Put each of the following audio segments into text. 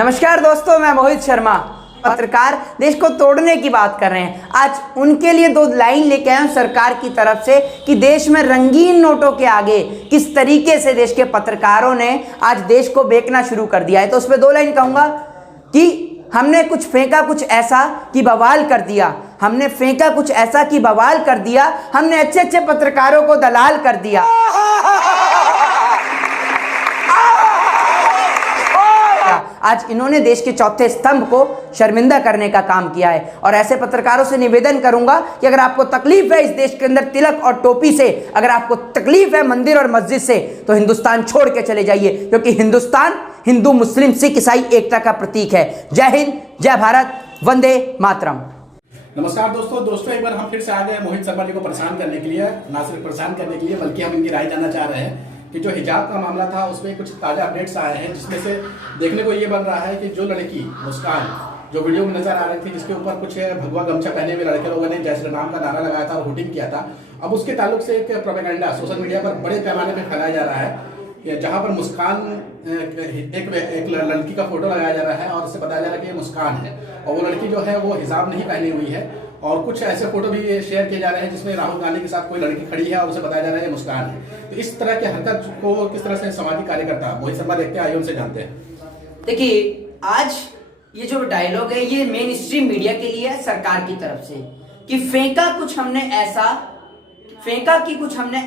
नमस्कार दोस्तों, मैं मोहित शर्मा। पत्रकार देश को तोड़ने की बात कर रहे हैं। आज उनके लिए दो लाइन लेके आए हूं सरकार की तरफ से कि देश में रंगीन नोटों के आगे किस तरीके से देश के पत्रकारों ने आज देश को बेचना शुरू कर दिया है। तो उस पर दो लाइन कहूंगा कि हमने कुछ फेंका कुछ ऐसा कि बवाल कर दिया, हमने फेंका कुछ ऐसा कि बवाल कर दिया, हमने अच्छे अच्छे पत्रकारों को दलाल कर दिया। आज इन्होंने देश के चौथे स्तंभ को शर्मिंदा करने का काम किया है और ऐसे पत्रकारों से निवेदन करूंगा कि अगर आपको तकलीफ है इस देश के अंदर तिलक और टोपी से, अगर आपको तकलीफ है मंदिर और मस्जिद से, तो हिंदुस्तान छोड़ के चले जाइए, क्योंकि हिंदुस्तान हिंदू मुस्लिम सिख ईसाई एकता का प्रतीक है। जय हिंद, जय भारत, वंदे मातरम। नमस्कार दोस्तों, एक बार हम फिर से आ गए मोहित शर्मा जी को परेशान करने के लिए। ना सिर्फ परेशान करने के लिए बल्कि हम इनकी राय जानना चाह रहे हैं कि जो हिजाब का मामला था उसमें कुछ ताज़ा अपडेट्स आए हैं, जिसमें से देखने को ये बन रहा है कि जो लड़की मुस्कान जो वीडियो में नजर आ रही थी, जिसके ऊपर कुछ भगवा गमछा पहने हुए लड़के लोगों ने जय श्री राम का नारा लगाया था और हुटिंग किया था, अब उसके ताल्लुक से एक प्रोपेगेंडा सोशल मीडिया पर बड़े पैमाने पर फैलाया जा रहा है, जहां पर मुस्कान एक लड़की का फोटो लगाया जा रहा है और उससे बताया जा रहा है कि ये मुस्कान है और वो लड़की जो है वो हिजाब नहीं पहनी हुई है। और कुछ ऐसे फोटो भी शेयर किए जा रहे हैं जिसमें राहुल गांधी के साथ कोई लड़की खड़ी है और उसे बताया जा रहा है ये मुस्कान है। तो इस तरह की हरकत को किस तरह से सामाजिक कार्यकर्ता मोहित शर्मा देखते हैं, आइए उनसे जानते हैं। देखिए, आज ये जो डायलॉग है ये मेन स्ट्रीम मीडिया के लिए है, सरकार की तरफ से, कि फेंका कुछ हमने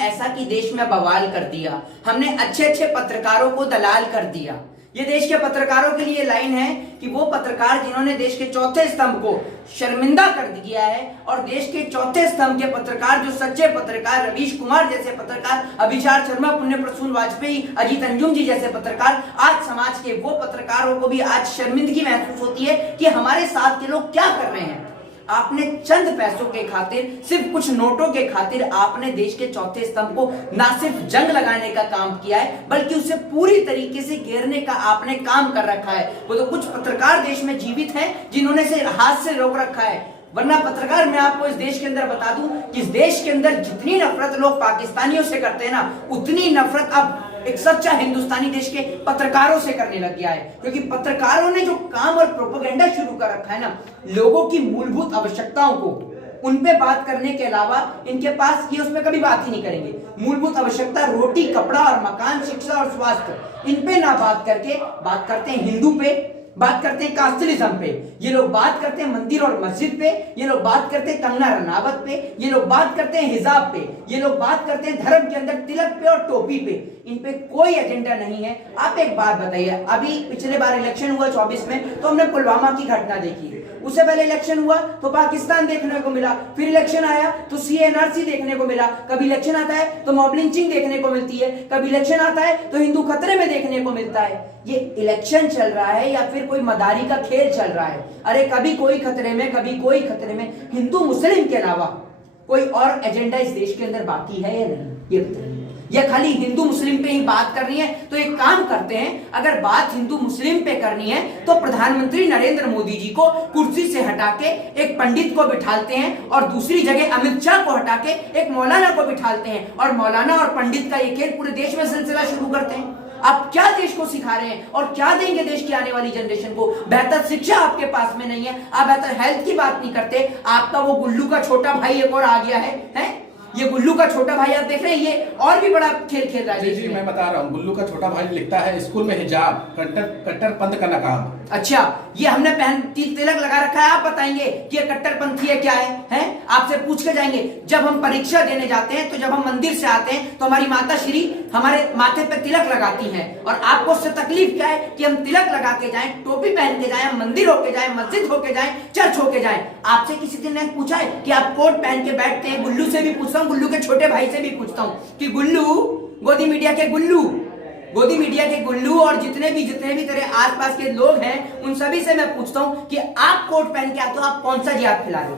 ऐसा कि देश में बवाल कर दिया, हमने अच्छे अच्छे पत्रकारों को दलाल कर दिया। ये देश के पत्रकारों के लिए लाइन है कि वो पत्रकार जिन्होंने देश के चौथे स्तंभ को शर्मिंदा कर दिया है, और देश के चौथे स्तंभ के पत्रकार जो सच्चे पत्रकार, रवीश कुमार जैसे पत्रकार, अभिचार शर्मा, पुण्य प्रसून वाजपेयी, अजीत अंजुम जी जैसे पत्रकार, आज समाज के वो पत्रकारों को भी आज शर्मिंदगी महसूस होती है कि हमारे साथ के लोग क्या कर रहे हैं। आपने चंद पैसों के खातिर, सिर्फ कुछ नोटों के खातिर आपने देश के चौथे स्तंभ को ना सिर्फ जंग लगाने का काम किया है, बल्कि उसे पूरी तरीके से घेरने का आपने काम कर रखा है। वो तो कुछ पत्रकार देश में जीवित हैं जिन्होंने से हाथ से रोक रखा है, वरना पत्रकार मैं आपको इस देश के अंदर बता दूं कि इस देश के अंदर जितनी नफरत लोग पाकिस्तानियों से करते हैं ना, उतनी नफरत अब एक सच्चा हिंदुस्तानी देश के पत्रकारों से करने लग गया है। क्योंकि पत्रकारों ने जो काम और प्रोपेगेंडा शुरू कर रखा है ना, लोगों की मूलभूत आवश्यकताओं को उन पे बात करने के अलावा इनके पास ये उसमें कभी बात ही नहीं करेंगे। मूलभूत आवश्यकता रोटी, कपड़ा और मकान, शिक्षा और स्वास्थ्य, इन पे ना बात करके बात करते हैं हिंदू पे, बात करते हैं कास्टलिज्म पे, ये लोग बात करते हैं मंदिर और मस्जिद पे, ये लोग बात करते हैं कंगना रनावत पे, ये लोग बात करते हैं हिजाब पे, ये लोग बात करते हैं धर्म के अंदर तिलक पे और टोपी पे। इन पे कोई एजेंडा नहीं है। आप एक बात बताइए, अभी पिछले बार इलेक्शन हुआ 24 में तो हमने पुलवामा की घटना देखी, उससे पहले इलेक्शन हुआ तो पाकिस्तान देखने को मिला, फिर इलेक्शन आया तो CNRC देखने को मिला, कभी इलेक्शन आता है तो मॉब लिंचिंग देखने को मिलती है, कभी इलेक्शन आता है तो हिंदू खतरे में देखने को मिलता है। ये इलेक्शन चल रहा है या फिर कोई मदारी का खेल चल रहा है? अरे कभी कोई खतरे में, कभी कोई खतरे में। हिंदू मुस्लिम के अलावा कोई और एजेंडा इस देश के अंदर बाकी है या नहीं, ये बताइए। या खाली हिंदू मुस्लिम पे ही बात करनी है? तो एक काम करते हैं, अगर बात हिंदू मुस्लिम पे करनी है तो प्रधानमंत्री नरेंद्र मोदी जी को कुर्सी से हटा के एक पंडित को बिठालते हैं और दूसरी जगह अमित शाह को हटा के एक मौलाना को बिठालते हैं और मौलाना और पंडित का ये खेल पूरे देश में सिलसिला शुरू करते हैं। आप क्या देश को सिखा रहे हैं और क्या देंगे देश की आने वाली जनरेशन को? बेहतर शिक्षा आपके पास में नहीं है, आप बेहतर हेल्थ की बात नहीं करते। आपका वो गुल्लू का छोटा भाई एक और आ गया है? ये गुल्लू का छोटा भाई आप देख रहे हैं, ये और भी बड़ा खेल खेल रहा है। जी मैं बता रहा हूँ, गुल्लू का छोटा भाई लिखता है स्कूल में हिजाब कट्टरपंथ का नकाब। अच्छा, ये हमने तिलक लगा रखा है, आप बताएंगे कि ये कट्टरपंथी है क्या है? आपसे पूछ के जाएंगे। जब हम परीक्षा देने जाते हैं, तो जब हम मंदिर से आते हैं तो हमारी माता श्री हमारे माथे पे तिलक लगाती हैं, और आपको उससे तकलीफ क्या है कि हम तिलक लगा के जाएं, टोपी पहन के जाएं, हम मंदिर होके जाएं, मस्जिद होके जाएं, चर्च होके जाएं? आपसे किसी दिन ने पूछा है कि आप कोट पहन के बैठते हैं? गुल्लू से भी पूछता हूँ, गुल्लू के छोटे भाई से भी पूछता हूँ कि गुल्लू, गोदी मीडिया के गुल्लू और जितने भी तेरे आसपास के लोग हैं, उन सभी से मैं पूछता हूं कि आप कोट पहन के आते हो, आप कौन सा जिहाद फैला रहे हो?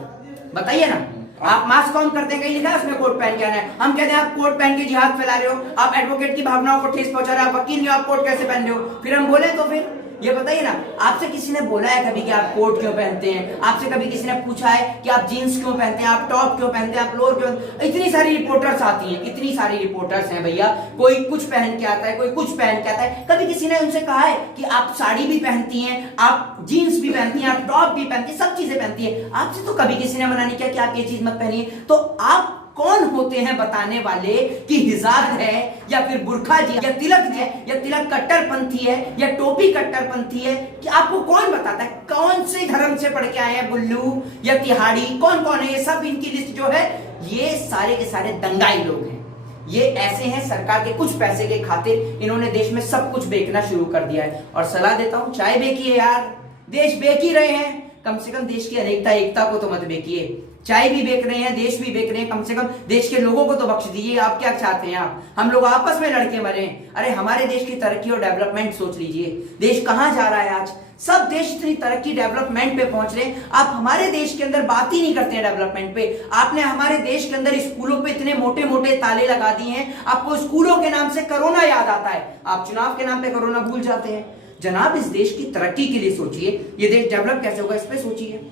बताइए ना। आप मास कौन करते हैं, कहीं लिखा है उसमें कोट पहन के आना है? हम कहते हैं आप कोट पहन के जिहाद फैला रहे हो, आप एडवोकेट की भावनाओं को ठेस पहुंचा रहे हो, आप वकील नहीं हो, आप कोट कैसे पहन रहे हो? फिर हम बोले तो फिर ये बताइए ना, आपसे किसी ने बोला है कभी कि आप कोट क्यों पहनते हैं? आपसे कभी किसी ने पूछा है कि आप जीन्स क्यों पहनते हैं, आप टॉप क्यों पहनते हैं, आप लोअर क्यों? इतनी सारी रिपोर्टर्स आती हैं, इतनी सारी रिपोर्टर्स हैं भैया, कोई कुछ पहन के आता है, कोई कुछ पहन के आता है। कभी किसी ने उनसे कहा है कि आप साड़ी भी पहनती हैं, आप जीन्स भी पहनती हैं, आप टॉप भी पहनती हैं, सब चीजें पहनती हैं? आपसे तो कभी किसी ने मना नहीं किया कि आप ये चीज मत पहनिए। तो आप कौन होते हैं बताने वाले कि हिजाब है या फिर बुर्खा जी या तिलक है या तिलक कट्टरपंथी है या टोपी कट्टरपंथी है? कि आपको कौन बताता है? कौन से धर्म से पढ़ के आए हैं? बुल्लू या तिहाड़ी, कौन कौन है? ये सब इनकी लिस्ट जो है, ये सारे के सारे दंगाई लोग हैं। ये ऐसे हैं, सरकार के कुछ पैसे के खातिर इन्होंने देश में सब कुछ बेचना शुरू कर दिया है। और सलाह देता हूं, चाय बेचिए यार, देश बेच ही रहे हैं, कम से कम देश की अनेकता एकता को तो मत बेचिए। चाय भी बेच रहे हैं, देश भी बेच रहे हैं, कम से कम देश के लोगों को तो बख्श दीजिए। आप क्या चाहते हैं? आप हम लोग आपस में लड़के मरे? अरे हमारे देश की तरक्की और डेवलपमेंट सोच लीजिए, देश कहां जा रहा है आज। सब देश इतनी तरक्की डेवलपमेंट पे पहुंच रहे हैं, आप हमारे देश के अंदर बात ही नहीं करते हैं डेवलपमेंट पे। आपने हमारे देश के अंदर स्कूलों पे इतने मोटे मोटे ताले लगा दिए हैं, आपको स्कूलों के नाम से कोरोना याद आता है, आप चुनाव के नाम पे कोरोना भूल जाते हैं। जनाब, इस देश की तरक्की के लिए सोचिए, ये देश डेवलप कैसे होगा इस पे सोचिए।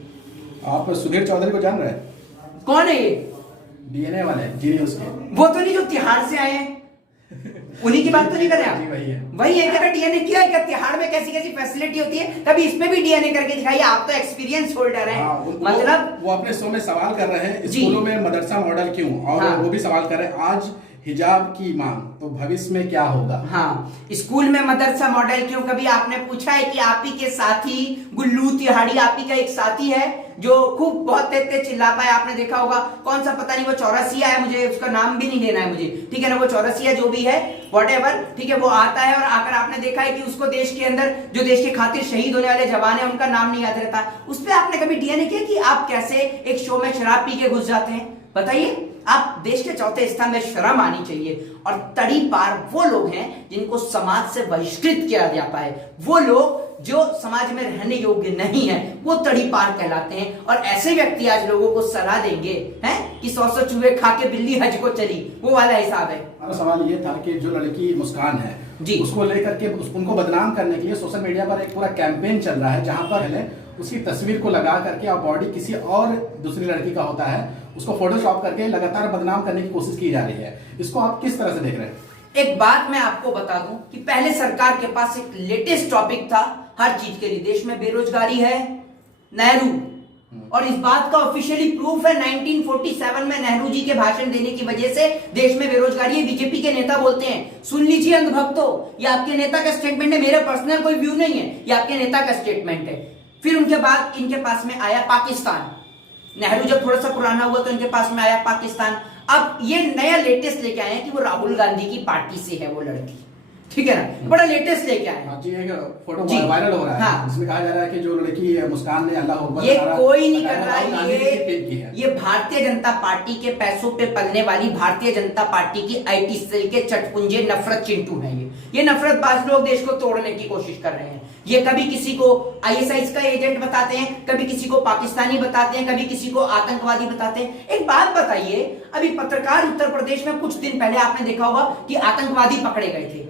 आप सुधीर चौधरी को जान रहे हैं? कौन है ये? डीएनए वाले जी न्यूज़ के। वो तो नहीं जो तिहाड़ से आए हैं, उन्हीं की बात तो नहीं कर रहे आप? वही है क्या? डीएनए किया है क्या? तिहाड़ में कैसी कैसी फैसिलिटी होती है, कभी इसमें भी डीएनए करके दिखाइए। आप तो एक्सपीरियंस होल्डर हैं। मतलब वो अपने शो में सवाल कर रहे हैं, स्कूलों में मदरसा मॉडल क्यों, और वो भी सवाल कर रहे हैं आज हिजाब की मांग, तो भविष्य में क्या होगा? हाँ, स्कूल में मदरसा मॉडल क्यों? कभी आपने पूछा है कि आप ही के साथी गुल्लू तिहाड़ी, आप ही का एक साथी है जो खूब बहुत तेज चिल्ला पाए, आपने देखा होगा, कौन सा पता नहीं, वो चौरसिया है, मुझे उसका नाम भी नहीं लेना है मुझे, ठीक है ना, वो चौरसिया जो भी है व्हाटएवर, ठीक है, वो आता है और आकर आपने देखा है कि उसको देश के अंदर जो देश के खातिर शहीद होने वाले जवान है उनका नाम नहीं याद रहता। उस पर आपने कभी डीएनए किया कि आप कैसे एक शो में शराब पी के घुस जाते हैं? बताइए। आप देश के चौथे स्थान में, शर्म आनी चाहिए। और तड़ी पार वो लोग हैं जिनको समाज से बहिष्कृत किया जाता है, वो लोग जो समाज में रहने योग्य नहीं है, वो तड़ी पार कहलाते हैं। और ऐसे व्यक्ति आज लोगों को सलाह देंगे हैं कि 100 चूहे खा के बिल्ली हज को चली, वो वाला हिसाब है। हमारा सवाल ये था कि जो लड़की मुस्कान है जी, उसको लेकर के उनको बदनाम करने के लिए सोशल मीडिया पर एक पूरा कैंपेन चल रहा है, जहां पर पहले उसकी तस्वीर को लगा करके और बॉडी किसी और दूसरी लड़की का होता है, उसको फोटोशॉप करके लगातार बदनाम करने की कोशिश की जा रही है। इसको आप किस तरह से देख रहे हैं? एक बात मैं आपको बता दूं कि पहले सरकार के पास एक लेटेस्ट टॉपिक था हर चीज के लिए। देश में बेरोजगारी है, नेहरू, और इस बात का ऑफिशियली प्रूफ है 1947 में नेहरू जी के भाषण देने की वजह से देश में बेरोजगारी है। बीजेपी के नेता बोलते हैं, सुन लीजिए अंधभक्तों, ये आपके नेता का स्टेटमेंट है, मेरा पर्सनल कोई व्यू नहीं है, ये आपके नेता का स्टेटमेंट है। फिर उनके बाद इनके पास में आया पाकिस्तान, नेहरू जब थोड़ा सा पुराना हुआ तो इनके पास में आया पाकिस्तान। अब ये नया लेटेस्ट लेके आए हैं कि वो राहुल गांधी की पार्टी से है वो लड़की, ठीक है ना, बड़ा लेटेस्ट लेके आए हैं। जी, एक फोटो वायरल हो रहा है। हाँ। इसमें कहा जा रहा है कि जो लड़की मुस्कान ने अल्लाह अकबर, ये कोई नहीं कर रहा है, ये भारतीय जनता पार्टी के पैसों पे पलने वाली भारतीय जनता पार्टी की आईटी सेल के चटपुंजे नफरत चिंटू हैं। ये नफरतबाज लोग देश को तोड़ने की कोशिश कर रहे हैं। ये कभी किसी को आईएसआई का एजेंट बताते हैं, कभी किसी को पाकिस्तानी बताते हैं, कभी किसी को आतंकवादी बताते हैं। एक बात बताइए, अभी पत्रकार उत्तर प्रदेश में कुछ दिन पहले आपने देखा होगा कि आतंकवादी पकड़े गए थे।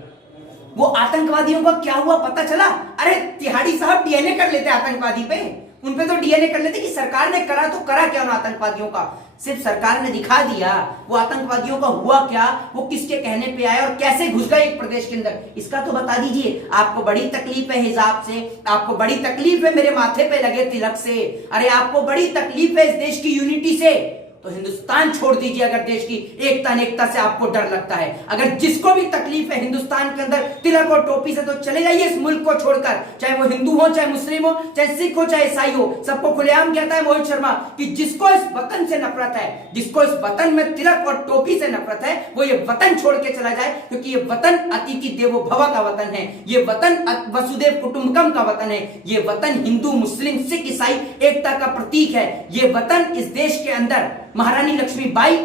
वो आतंकवादियों का क्या हुआ पता चला? अरे तिहाड़ी साहब डीएनए कर लेते आतंकवादी पे, उन पे तो डीएनए कर लेते कि सरकार ने करा तो करा क्या उन आतंकवादियों का? सिर्फ सरकार ने दिखा दिया वो आतंकवादियों का हुआ क्या, वो किसके कहने पे आया और कैसे घुस गए एक प्रदेश के अंदर, इसका तो बता दीजिए। आपको बड़ी तकलीफ है हिजाब से, आपको बड़ी तकलीफ है मेरे माथे पे लगे तिलक से, अरे आपको बड़ी तकलीफ है इस देश की यूनिटी से, तो हिंदुस्तान छोड़ दीजिए। अगर देश की एकता अनेकता से आपको डर लगता है, अगर जिसको भी तकलीफ है हिंदुस्तान के अंदर तिलक और टोपी से, तो चले जाइए इस मुल्क को छोड़कर, चाहे वो हिंदू हो, चाहे मुस्लिम हो, चाहे सिख हो, चाहे ईसाई हो। सबको खुलेआम कहता है मोहित शर्मा कि जिसको इस वतन से नफरत है, जिसको इस वतन में तिलक और टोपी से नफरत है, वो ये वतन छोड़ के चला जाए, क्योंकि ये वतन अतिथि देवो भव का वतन है, ये वतन वसुदेव कुटुंबकम का वतन है, ये वतन हिंदू मुस्लिम सिख ईसाई एकता का प्रतीक है। ये वतन इस देश के अंदर महारानी लक्ष्मीबाई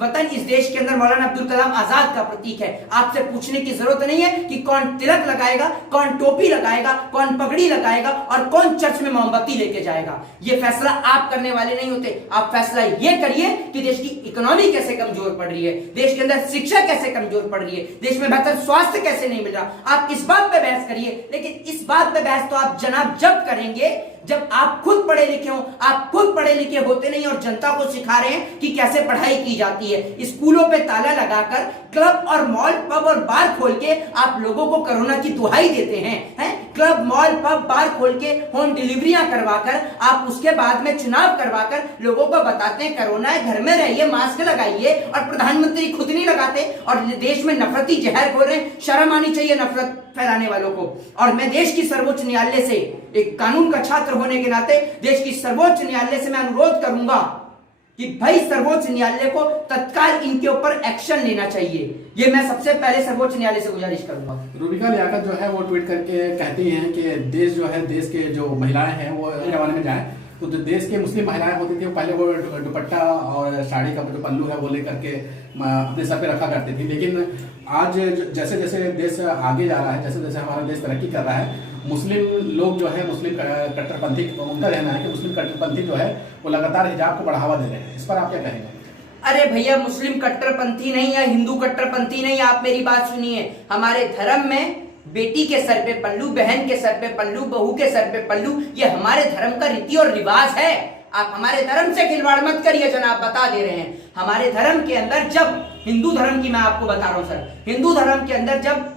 वतन इस देश के अंदर मौलाना अब्दुल कलाम आजाद का प्रतीक है। आपसे पूछने की जरूरत नहीं है कि कौन तिलक लगाएगा, कौन टोपी लगाएगा, कौन पगड़ी लगाएगा और कौन चर्च में मोमबत्ती लेके जाएगा। ये फैसला आप करने वाले नहीं होते। आप फैसला ये करिए कि देश की इकोनॉमी कैसे कमजोर पड़ रही है, देश के अंदर शिक्षा कैसे कमजोर पड़ रही है, देश में बेहतर स्वास्थ्य कैसे नहीं मिल रहा। आप इस बात पे बहस करिए। लेकिन इस बात पे बहस तो आप जनाब जब करेंगे जब आप खुद पढ़े लिखे हो। आप खुद पढ़े लिखे होते नहीं और जनता को सिखा रहे हैं कि कैसे पढ़ाई की जाती है। स्कूलों पे ताला लगाकर क्लब और मॉल पब और बार खोल के आप लोगों को कोरोना की दुहाई देते हैं। क्लब मॉल पब बार खोल के होम डिलीवरियां करवाकर आप उसके बाद में चुनाव करवाकर लोगों को बताते हैं कोरोना है, घर में रहिए, मास्क लगाइए, और प्रधानमंत्री खुद नहीं लगाते और देश में नफरती जहर घोल रहे हैं। शर्म आनी चाहिए नफरत फैलाने वालों को। और मैं देश की सर्वोच्च न्यायालय से, एक कानून का छात्र होने के नाते देश की सर्वोच्च न्यायालय से मैं अनुरोध करूंगा कि भाई सर्वोच्च न्यायालय को तत्काल इनके ऊपर एक्शन लेना चाहिए। ये मैं सबसे पहले सर्वोच्च न्यायालय से गुजारिश करूंगा। रूबिका लियाकत जो है वो ट्वीट करके कहती हैं कि देश जो है, देश के जो महिलाएं हैं वो इस जमाने में जाएं तो जो देश के मुस्लिम महिलाएं होती थी वो पहले वो दुपट्टा और साड़ी का जो पल्लू है वो लेकर के अपने सर पे रखा करती थी। लेकिन आज जैसे जैसे देश आगे जा रहा है, जैसे जैसे हमारा देश तरक्की कर रहा है, मुस्लिम लोग जो है, मुस्लिम कट्टरपंथी, उनका कहना है कि मुस्लिम कट्टरपंथी जो है वो लगातार हिजाब को बढ़ावा दे रहे हैं। इस पर आप क्या कहेंगे? अरे भैया, मुस्लिम कट्टरपंथी नहीं या हिंदू कट्टरपंथी नहीं, आप मेरी बात सुनिए। हमारे धर्म में बेटी के सर पे पल्लू, बहन के सर पे पल्लू, बहू के सर पे पल्लू, ये हमारे धर्म का रीति और रिवाज है। आप हमारे धर्म से खिलवाड़ मत करिए जनाब, बता दे रहे हैं। हमारे धर्म के अंदर, जब हिंदू धर्म की मैं आपको बता रहा हूं सर, हिंदू धर्म के अंदर जब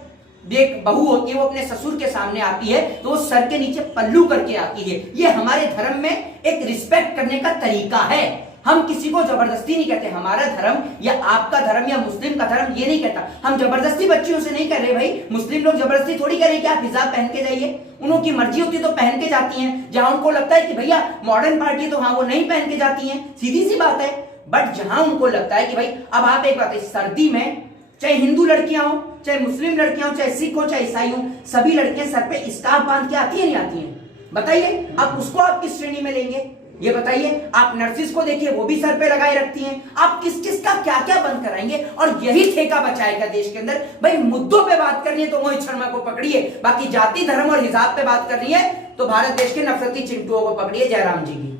एक बहू होती है वो अपने ससुर के सामने आती है तो वो सर के नीचे पल्लू करके आती है। ये हमारे धर्म में एक रिस्पेक्ट करने का तरीका है। हम किसी को जबरदस्ती नहीं कहते। हमारा धर्म या आपका धर्म या मुस्लिम का धर्म ये नहीं कहता। हम जबरदस्ती बच्चियों से नहीं कर रहे भाई। मुस्लिम लोग जबरदस्ती थोड़ी कह रहे कि आप हिजाब पहन के जाइए। उनकी मर्जी होती तो पहन के जाती हैं। जहां उनको लगता है कि भैया मॉडर्न पार्टी तो हाँ वो नहीं पहन के जाती हैं, सीधी सी बात है। बट जहां उनको लगता है कि भाई, अब आप एक बात है, सर्दी में चाहे हिंदू लड़कियां हो, चाहे मुस्लिम लड़कियां हो, चाहे सिख हो, चाहे ईसाई हो, सभी लड़कियां सर पे स्कार्फ बांध के आती है नहीं आती हैं? बताइए, अब उसको आप किस श्रेणी में लेंगे ये बताइए। आप नर्सिस को देखिए, वो भी सर पे लगाए रखती हैं। आप किस किस का क्या क्या बंद कराएंगे और यही ठेका बचाएगा देश के अंदर। भाई मुद्दों पे बात करनी है तो मोहित शर्मा को पकड़िए, बाकी जाति धर्म और हिजाब पे बात करनी है तो भारत देश के नफरती चिंटुओं को पकड़िए। जयराम जी की।